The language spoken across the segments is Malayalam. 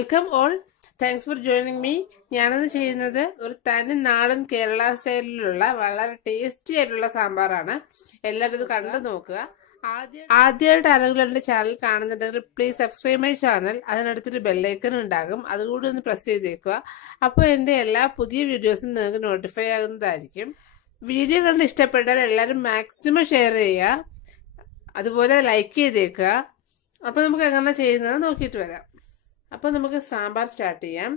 Welcome all thanks for joining me ഞാനത് ചെയ്യുന്നത് ഒരു തനി നാടൻ കേരള സ്റ്റൈലിലുള്ള വളരെ ടേസ്റ്റി ആയിട്ടുള്ള സാമ്പാറാണ്. എല്ലാവരും ഇത് കണ്ടു നോക്കുക. ആദ്യം ആദ്യമായിട്ട് ആരെങ്കിലും എന്റെ ചാനൽ കാണുന്നുണ്ടെങ്കിൽ പ്ലീസ് സബ്സ്ക്രൈബ് മൈ ചാനൽ അതിനടുത്തൊരു ബെല്ലൈക്കൺ ഉണ്ടാകും. അതുകൂടി ഒന്ന് പ്രസ് ചെയ്തേക്കുക. അപ്പോൾ എന്റെ എല്ലാ പുതിയ വീഡിയോസും നിങ്ങൾക്ക് നോട്ടിഫൈ ആകുന്നതായിരിക്കും. വീഡിയോ കണ്ട് ഇഷ്ടപ്പെട്ടാൽ എല്ലാവരും മാക്സിമം ഷെയർ ചെയ്യുക. അതുപോലെ ലൈക്ക് ചെയ്തേക്കുക. അപ്പോൾ നമുക്ക് എങ്ങനെ ചെയ്യുന്നത് നോക്കിയിട്ട് വരാം. അപ്പോൾ നമുക്ക് സാമ്പാർ സ്റ്റാർട്ട് ചെയ്യാം.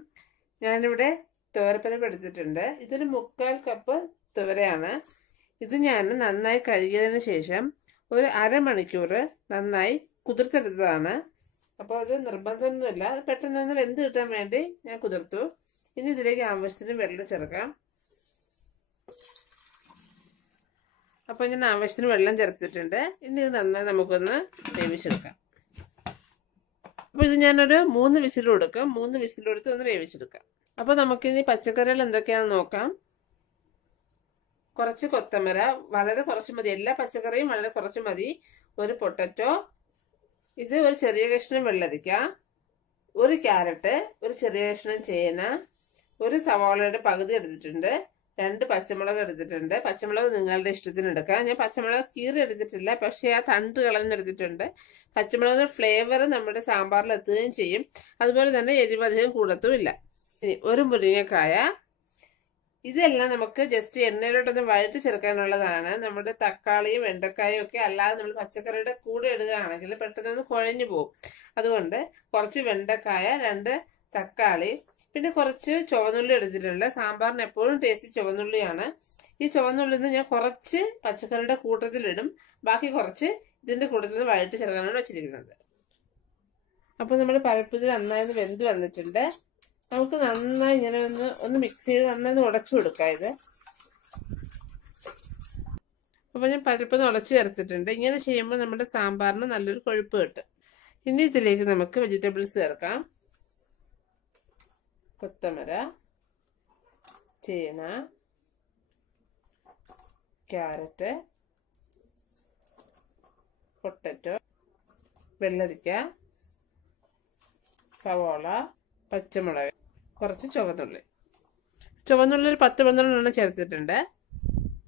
ഞാനിവിടെ തുവരപ്പരപ്പ് എടുത്തിട്ടുണ്ട്. ഇതൊരു മുക്കാൽ കപ്പ് തുവരയാണ്. ഇത് ഞാൻ നന്നായി കഴുകിയതിന് ശേഷം ഒരു അരമണിക്കൂർ നന്നായി കുതിർത്തെടുത്തതാണ്. അപ്പോൾ അത് നിർബന്ധമൊന്നുമില്ല. അത് പെട്ടെന്ന് ഒന്ന് വെന്ത് കിട്ടാൻ വേണ്ടി ഞാൻ കുതിർത്തു. ഇനി ഇതിലേക്ക് ആവശ്യത്തിന് വെള്ളം ചേർക്കാം. അപ്പോൾ ഞാൻ ആവശ്യത്തിന് വെള്ളം ചേർത്തിട്ടുണ്ട്. ഇനി ഇത് നന്നായി നമുക്കൊന്ന് വേവിച്ചെടുക്കാം. അപ്പോൾ ഇത് ഞാനൊരു മൂന്ന് വിസിൽ കൊടുക്കും. മൂന്ന് വിസിൽ കൊടുത്ത് ഒന്ന് വേവിച്ചെടുക്കാം. അപ്പോൾ നമുക്കിനി പച്ചക്കറികൾ എന്തൊക്കെയാണെന്ന് നോക്കാം. കുറച്ച് കൊത്തമര വളരെ കുറച്ച് മതി. എല്ലാ പച്ചക്കറിയും വളരെ കുറച്ച് മതി. ഒരു പൊട്ടറ്റോ ഇത് ഒരു ചെറിയ കഷ്ണം വെള്ളരിക്ക ഒരു ക്യാരറ്റ് ഒരു ചെറിയ കഷ്ണം ചേന ഒരു സവാളയുടെ പകുതി എടുത്തിട്ടുണ്ട്. രണ്ട് പച്ചമുളക് എടുത്തിട്ടുണ്ട്. പച്ചമുളക് നിങ്ങളുടെ ഇഷ്ടത്തിന് എടുക്കാം ഞാൻ പച്ചമുളക് കീറി എടുത്തിട്ടില്ല. പക്ഷേ ആ തണ്ട് കളഞ്ഞെടുത്തിട്ടുണ്ട്. പച്ചമുളകിന്റെ ഫ്ലേവർ നമ്മുടെ സാമ്പാറിൽ എത്തുകയും ചെയ്യും. അതുപോലെ തന്നെ എരിവ് അധികം കൂടത്തുമില്ല. ഇനി ഒരു മുരിങ്ങക്കായ. ഇതെല്ലാം നമുക്ക് ജസ്റ്റ് എണ്ണയിലോട്ടൊന്ന് വഴറ്റി ചേർക്കാനുള്ളതാണ്. നമ്മുടെ തക്കാളിയും വെണ്ടക്കായും ഒക്കെ അല്ലാതെ നമ്മൾ പച്ചക്കറിയുടെ കൂടെ ഇടുകയാണെങ്കിൽ പെട്ടെന്ന് കുഴഞ്ഞു പോകും. അതുകൊണ്ട് കുറച്ച് വെണ്ടക്കായ രണ്ട് തക്കാളി പിന്നെ കുറച്ച് ചുവന്നുള്ളി എടുത്തിട്ടുണ്ട്. സാമ്പാറിന് എപ്പോഴും ടേസ്റ്റ് ചുവന്നുള്ളിയാണ്. ഈ ചുവന്നുള്ളിൽ നിന്ന് ഞാൻ കുറച്ച് പച്ചക്കറിയുടെ കൂട്ടത്തിലിടും. ബാക്കി കുറച്ച് ഇതിന്റെ കൂട്ടത്തിൽ നിന്ന് വഴറ്റി ചേർക്കാനാണ് വെച്ചിരിക്കുന്നത്. അപ്പോൾ നമ്മൾ പരപ്പിൽ നന്നായി ഒന്ന് വെന്ത് വന്നിട്ടുണ്ട്. നമുക്ക് നന്നായി ഇങ്ങനെ ഒന്ന് ഒന്ന് മിക്സ് ചെയ്ത് നന്നായി ഒന്ന് ഉടച്ചു കൊടുക്കാം ഇത്. അപ്പോൾ ഞാൻ പരിപ്പൊന്ന് ഉടച്ചു ചേർത്തിട്ടുണ്ട്. ഇങ്ങനെ ചെയ്യുമ്പോൾ നമ്മുടെ സാമ്പാറിന് നല്ലൊരു കൊഴുപ്പ് കിട്ടും. ഇനി ഇതിലേക്ക് നമുക്ക് വെജിറ്റബിൾസ് ചേർക്കാം. കൊത്തമര ചേന ക്യാരറ്റ് പൊട്ടറ്റോ വെള്ളരിക്ക സവോള പച്ചമുളക്. കുറച്ച് ചുവന്നുള്ളി. ചുവന്നുള്ളി ഒരു പത്ത് പന്ത്രണ്ടെണ്ണം ചേർത്തിട്ടുണ്ട്.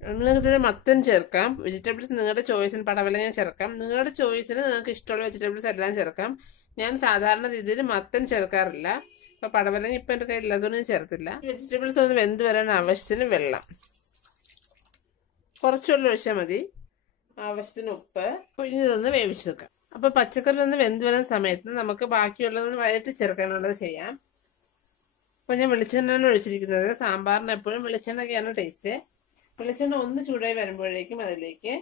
നിങ്ങൾക്ക് മത്തൻ ചേർക്കാം. വെജിറ്റബിൾസ് നിങ്ങളുടെ ചോയ്സിന് പടവല ഞാൻ ചേർക്കാം. നിങ്ങളുടെ ചോയ്സിന് നിങ്ങൾക്ക് ഇഷ്ടമുള്ള വെജിറ്റബിൾസ് എല്ലാം ചേർക്കാം. ഞാൻ സാധാരണ രീതിയിൽ മത്തൻ ചേർക്കാറില്ല. അപ്പോൾ പടവലങ്ങ ഇപ്പം എന്റെ കയ്യിൽ ഇല്ലാത്തതുകൊണ്ട് ചേർത്തില്ല. വെജിറ്റബിൾസ് ഒന്ന് വെന്ത് വരാൻ ആവശ്യത്തിന് വെള്ളം. കുറച്ചുള്ള ഒഴിച്ചാൽ മതി. ആവശ്യത്തിന് ഉപ്പ്. വേവിച്ച് വേവിച്ചെടുക്കാം അപ്പോൾ പച്ചക്കറി ഒന്ന് വെന്ത് വരുന്ന സമയത്ത് നമുക്ക് ബാക്കിയുള്ളതൊന്ന് വഴറ്റി ചേർക്കാനുള്ളത് ചെയ്യാം. അപ്പോൾ ഞാൻ വെളിച്ചെണ്ണയാണ് ഒഴിച്ചിരിക്കുന്നത്. സാമ്പാറിന് എപ്പോഴും വെളിച്ചെണ്ണയൊക്കെയാണ് ടേസ്റ്റ് വെളിച്ചെണ്ണ ഒന്ന് ചൂടായി വരുമ്പോഴേക്കും അതിലേക്ക്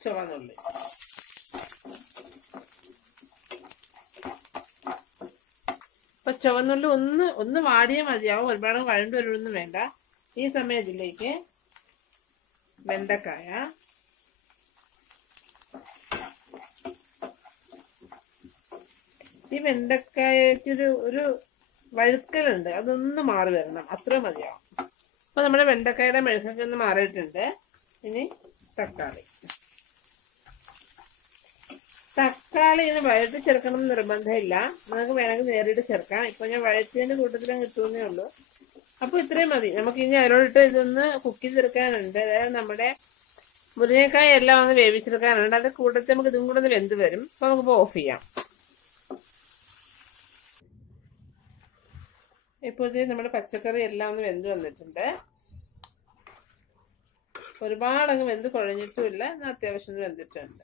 ചുവന്നുള്ളി. അപ്പൊ ചുവന്നുള്ളി ഒന്ന് ഒന്ന് വാടിയേ മതിയാവും ഒരുപാട് വഴണ്ട് വരുമൊന്നും വേണ്ട. ഈ സമയത്തിലേക്ക് വെണ്ടക്കായ. ഈ വെണ്ടക്കായക്കൊരു ഒരു വഴുക്കലുണ്ട്. അതൊന്ന് മാറി വരണം. അത്ര മതിയാവും. അപ്പൊ നമ്മുടെ വെണ്ടക്കായുടെ മെഴുക്കൊക്കെ ഒന്ന് മാറിയിട്ടുണ്ട്. ഇനി തക്കാളി. തക്കാളി ഇന്ന് വഴറ്റി ചേർക്കണം എന്ന് നിർബന്ധമില്ല. നമുക്ക് വേണമെങ്കിൽ നേരിട്ട് ചേർക്കാം. ഇപ്പൊ ഞാൻ വഴറ്റിയതിന്റെ കൂട്ടത്തിലും കിട്ടുന്നേ ഉള്ളൂ. അപ്പൊ ഇത്രയും മതി. നമുക്ക് ഇനി അതിലോട്ട് ഇതൊന്ന് കുക്ക് ചെയ്തെടുക്കാനുണ്ട്. അതായത് നമ്മുടെ മുരിങ്ങക്കായ എല്ലാം ഒന്ന് വേവിച്ചെടുക്കാനുണ്ട്. അത് കൂട്ടത്തിൽ നമുക്ക് ഇതും കൂടെ ഒന്ന് വെന്ത് വരും. അപ്പൊ നമുക്ക് ഓഫ് ചെയ്യാം. ഇപ്പോൾ നമ്മുടെ പച്ചക്കറി എല്ലാം ഒന്ന് വെന്ത് വന്നിട്ടുണ്ട്. ഒരുപാടങ്ങ് വെന്ത് കുഴഞ്ഞിട്ടുമില്ല. അത്യാവശ്യം വെന്തിട്ടുണ്ട്.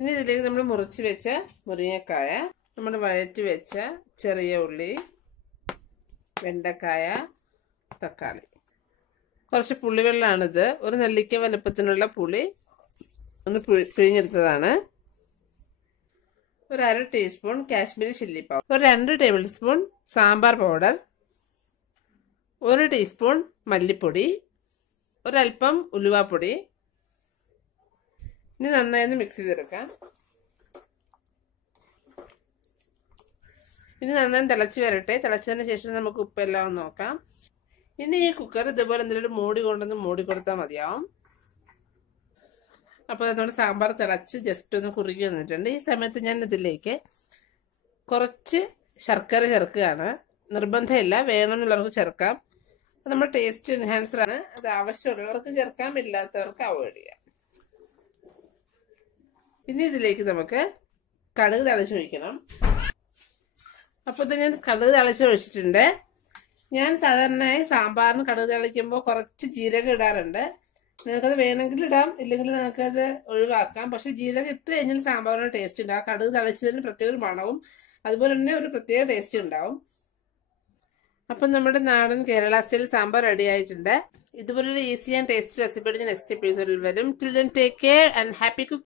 ഇനി ഇതിലേക്ക് നമ്മൾ മുറിച്ച് വെച്ച മുരിങ്ങക്കായ നമ്മൾ വഴറ്റി വെച്ച ചെറിയ ഉള്ളി വെണ്ടക്കായ തക്കാളി. കുറച്ച് പുളിവെള്ളമാണിത് ഒരു നെല്ലിക്ക വലുപ്പത്തിനുള്ള പുളി ഒന്ന് പിഴിഞ്ഞെടുത്തതാണ്. ഒരു അര ടീസ്പൂൺ കാശ്മീരി ചില്ലി പൗഡർ ഒരു രണ്ട് ടേബിൾ സ്പൂൺ സാമ്പാർ പൗഡർ ഒരു ടീസ്പൂൺ മല്ലിപ്പൊടി ഒരൽപ്പം ഉലുവാപ്പൊടി ഇനി നന്നായി ഒന്ന് മിക്സ് ചെയ്തെടുക്കാം. ഇനി നന്നായി തിളച്ച് വരട്ടെ. തിളച്ചതിന് ശേഷം നമുക്ക് ഉപ്പെല്ലാം ഒന്ന് നോക്കാം. ഇനി ഈ കുക്കർ ഇതുപോലെ എന്തെങ്കിലും മൂടി കൊണ്ടൊന്ന് മൂടി കൊടുത്താൽ മതിയാവും. അപ്പോൾ നമ്മുടെ സാമ്പാർ തിളച്ച് ജസ്റ്റ് ഒന്ന് കുറുകി വന്നിട്ടുണ്ട്. ഈ സമയത്ത് ഞാൻ ഇതിലേക്ക് കുറച്ച് ശർക്കര ചേർക്കുകയാണ്. നിർബന്ധമില്ല. വേണമെന്നുള്ളവർക്ക് ചേർക്കാം. നമ്മുടെ ടേസ്റ്റ് എൻഹാൻസർ ആണ്. അത് ആവശ്യമുള്ളവർക്ക് ചേർക്കാം. ഇല്ലാത്തവർക്ക് അവോയ്ഡ് ചെയ്യാം. ഇനി ഇതിലേക്ക് നമുക്ക് കടുക് തളിച്ചൊഴിക്കണം അപ്പോൾ ഇത് ഞാൻ കടുക് തളിച്ചൊഴിച്ചിട്ടുണ്ട് ഞാൻ സാധാരണയായി സാമ്പാറിന് കടുക് തളിക്കുമ്പോൾ കുറച്ച് ജീരകം ഇടാറുണ്ട്. നിങ്ങൾക്കത് വേണമെങ്കിൽ ഇടാം ഇല്ലെങ്കിൽ നിങ്ങൾക്കത് ഒഴിവാക്കാം. പക്ഷെ ജീരകം ഇട്ട് കഴിഞ്ഞാൽ സാമ്പാറിന് ടേസ്റ്റ് ഉണ്ട്. ആ കടുക് തളിച്ചതിന് പ്രത്യേക ഒരു മണവും അതുപോലെ തന്നെ ഒരു പ്രത്യേക ടേസ്റ്റ് ഉണ്ടാവും. അപ്പം നമ്മുടെ നാടൻ കേരള സ്റ്റൈൽ സാമ്പാർ റെഡി ആയിട്ടുണ്ട്. ഇതുപോലൊരു ഈസി ആൻഡ് ടേസ്റ്റ് റെസിപ്പിയുടെ നെക്സ്റ്റ് എപ്പിസോഡിൽ വരും. Till then take care and happy cook